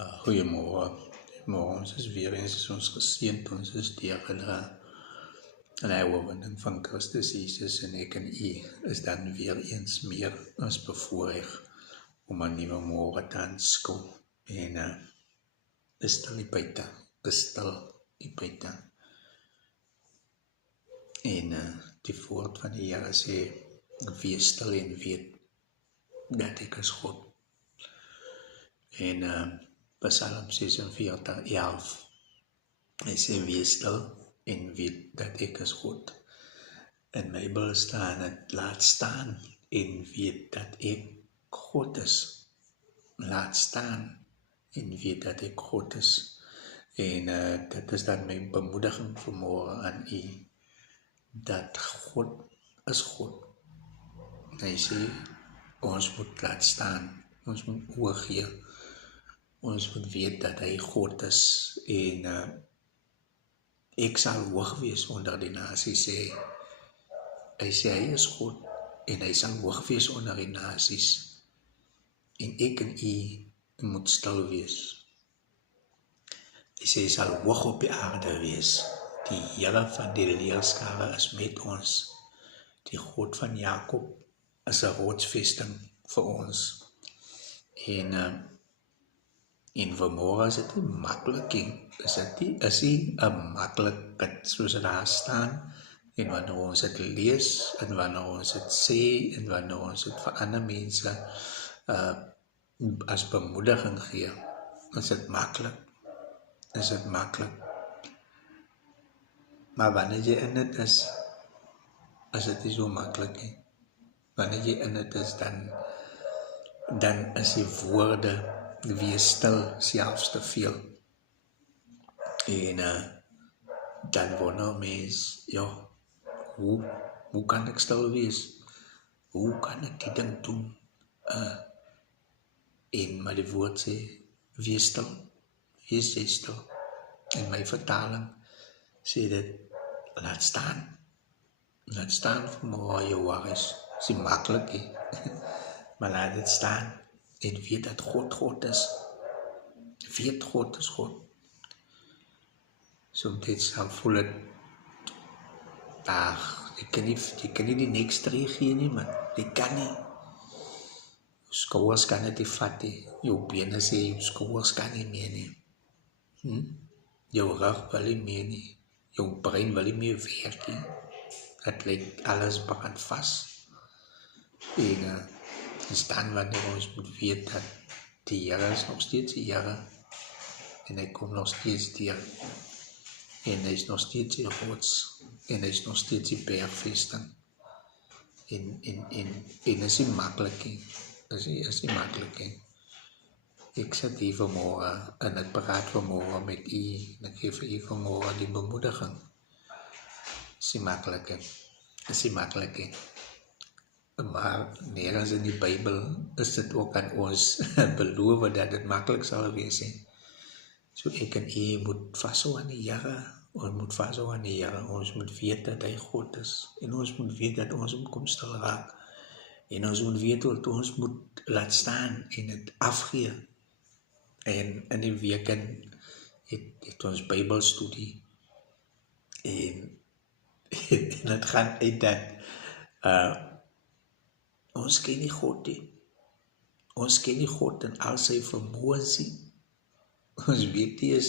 Goeiemorgen. Ons is weer eens ons geseend, ons is deur in die oorwinning van Christus Jesus en ek en u is dan weer eens meer as bevoorreg om 'n nuwe môre te aanskou. En is stil die buite, En die woord van die Here sê, wees stil en weet dat ek is God. En Psalm 46:11, hy sê, wees stil en weet dat ek is God. In my Bybel staan het, laat staan en weet dat ek God is. Laat staan en weet dat ek God is. En dit is dan my bemoediging vanmôre aan u, dat God is God. Hy sê, ons moet laat staan, ons moet oor gee, ons moet weet dat hy God is, en ek sal hoog wees onder die nasies, sê hy. Sê hy is God, en hy sal hoog wees onder die nasies, en ek en u moet stil wees. Hy sê, hy sal hoog op die aarde wees. Die Here van die leerskare is met ons. Die God van Jakob is 'n rotsvesting vir ons. En vanmôre is dit nie maklik nie. Is nie 'n maklikheid soos dit daar staan. En wanneer ons dit lees, en wanneer ons dit sê, en wanneer ons dit vir ander mense as bemoediging gee, is dit maklik. Maar wanneer jy in dit is dit nie so maklik nie. Wanneer jy in dit is, dan is die woorde, wees stil, selfs te veel. En dan wonder mens, ja, hoe kan ek stil wees? Hoe kan ek die ding doen? Maar die woord sê, wees stil, wees jy stil. In my vertaling sê dit, laat staan vanmôre jou worries. Is nie maklik nie, maar laat dit staan en weet dat God is. Weet God is God. Soms sal voel het, jy kan nie die niks teruggee nie, man. Jy kan nie. Jou skouers kan dit nie vat nie. Jou bene sê, jou skouers kan nie meer nie. Jou rug wil nie meer nie. Jou brein wil nie meer werk nie. Het lyk alles brand vas. En staan wanneer ons moet weet dat die Here is nog steeds die Here. En hy kom nog steeds deur. En hy is nog steeds die rots. En hy is nog steeds die bergvesting. En is nie maklik nie. Is nie maklik nie. Ek sit hier vanmôre en ek praat vanmôre met u. En ek gee vir u vanmôre die bemoediging. Is nie maklik nie. Maar nergens in die Bybel is dit ook aan ons beloof dat dit maklik sal wees. So ek en u moet vashou aan die Here. Ons moet vashou aan die Here. Ons moet weet dat hy God is. En ons moet weet dat ons moet kom stil raak. En ons moet weet dat ons moet laat staan en het afgee. En in die week het ons Bybelstudie. En het gaan uit dat ons ken nie God nie. Ons ken nie God in al sy vermoëns nie. Ons weet nie is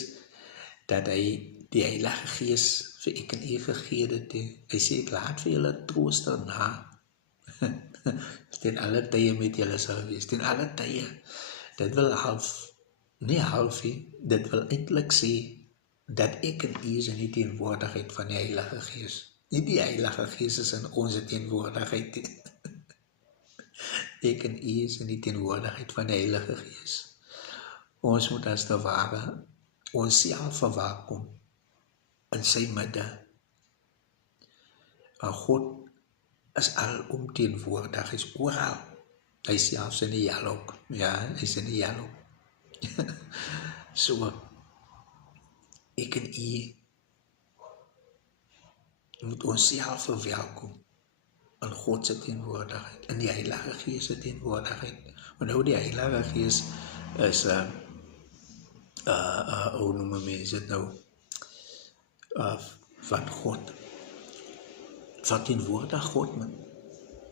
dat hy die Heilige Gees vir ek en u gegee het. Hy sê, ek laat vir julle trooster na. Ten alle tye met julle sal wees. Ten alle tye. Dit wil dit wil eintlik sê dat ek en u is in die teenwoordigheid van die Heilige Gees. Nie die Heilige Gees is in ons teenwoordigheid. Ek en u is in die teenwoordigheid van die Heilige Gees. Ons moet as te ware ons self verwelkom in sy midde. Maar God is alomteenwoordig, hy is oral. Hy is selfs in die hel ook. Ja, hy is in die hel ook. So, ek en u moet ons self verwelkom in God se teenwoordigheid, in die Heilige Gees se teenwoordigheid. Want nou die Heilige Gees is hoe noem mense dit nou, van God. Verteenwoordig God, man.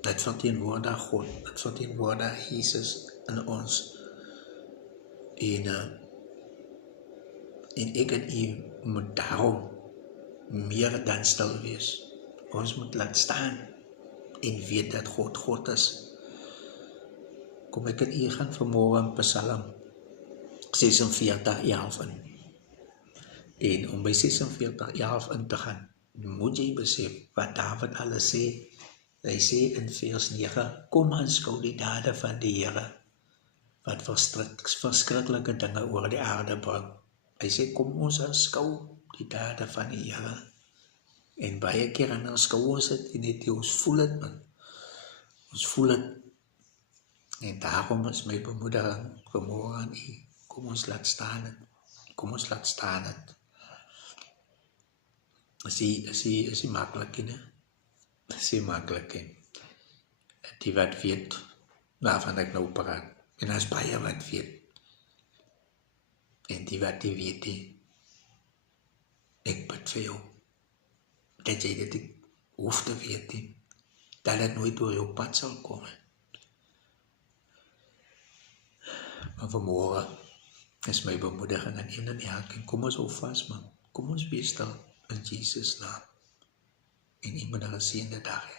Dit verteenwoordig God, dit verteenwoordig Jesus in ons. En ek en u moet daarom meer dan stil wees. Ons moet laat staan en weet dat God God is. Kom ek en u gaan vanmorgen Psalm 46:11 in. En om by 46:11 in te gaan, moet jy besef wat David alles sê. Hy sê in vers 9, kom aanskou die dade van die Here, wat verskriklike dinge oor die aarde bring. Hy sê, kom ons aanskou die dade van die Here. En baie keer en aanskou ons het, en net ons voel het, man. Ons voel het. En daarom is my bemoediging vanmorgen aan u. Kom ons laat staan het. Kom ons laat staan het. Is die makkelijk, ne? Is die makkelijk, ne? Die wat weet, waarvan ek nou praat. En as baie wat weet. En die wat die weet, ek bid vir jou. Dat jy dit hoef te weet, dat het nooit door jou pad sal kom. Maar vanmorgen is my bemoediging aan een en elkeen. Kom ons hou vast, man. Kom ons wees stil in Jesus' naam. En u moet 'n geseënde dag hê.